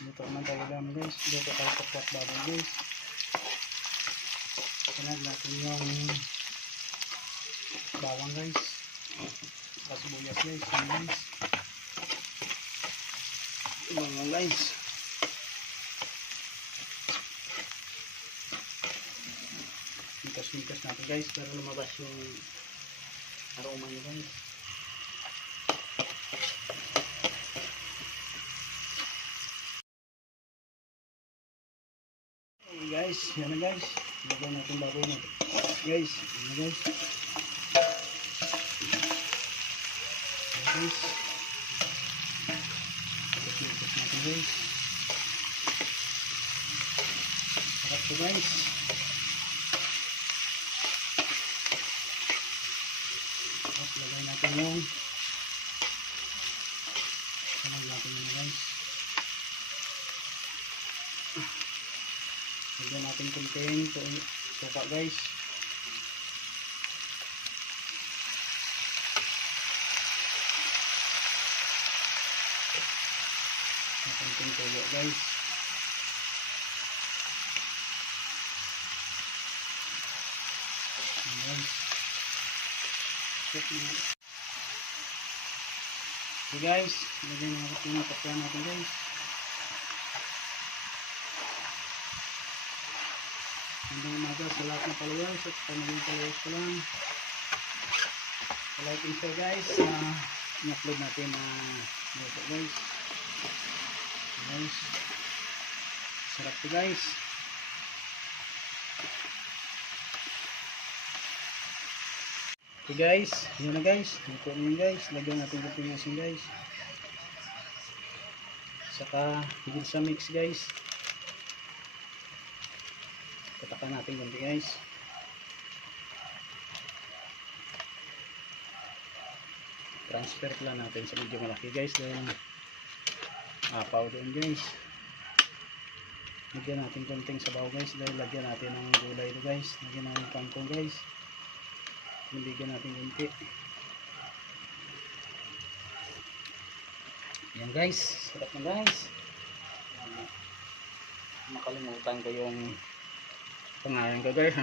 Dito naman tayo lang guys. Dito tayo pakwat baboy guys. Kanag natin yung bawang guys. Kasibuyas guys. Yan guys. Bawang guys. Mintas-mintas natin guys para lumabas yung aroma nyo guys. Okay guys, yan na guys. Lagyan natin baboy natin. Guys, yan na guys. Guys. Mintas natin guys. Sarap to guys. Tapos lagay natin yung sanag natin yun guys. Lagyan natin kunting suka guys. Kunting tulo guys. Okay guys, lagyan natin yung pakyan natin guys. Hanggang umaga sa lahat ng followers at panaging followers ko lang. Like and share guys. In-upload natin dito guys. Guys. Sarap to guys. Okay guys, yun na guys. Dito na yun guys. Lagyan natin dito yung asin guys. Saka higit sa mix guys. Tatakan natin ganti guys. Transfer lang natin sa medyo malaki guys. Then apaw doon guys. Lagyan natin konting sabaw guys. Dahil lagyan natin ng gulay do guys. Lagyan natin kangkong guys. Nabigyan natin ganti. Yan guys. Sarap na guys. Makalimutan ko yung pangalan ko guys.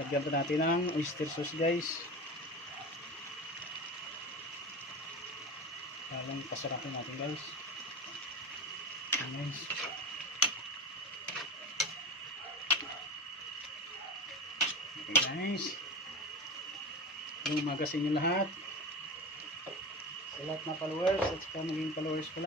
Lagyan pa natin ng oyster sauce guys. Parang pasarapin natin guys. Guys. Okay guys. Yung umaga sa inyo lahat. Sa lahat na followers at sa maging followers ko lang.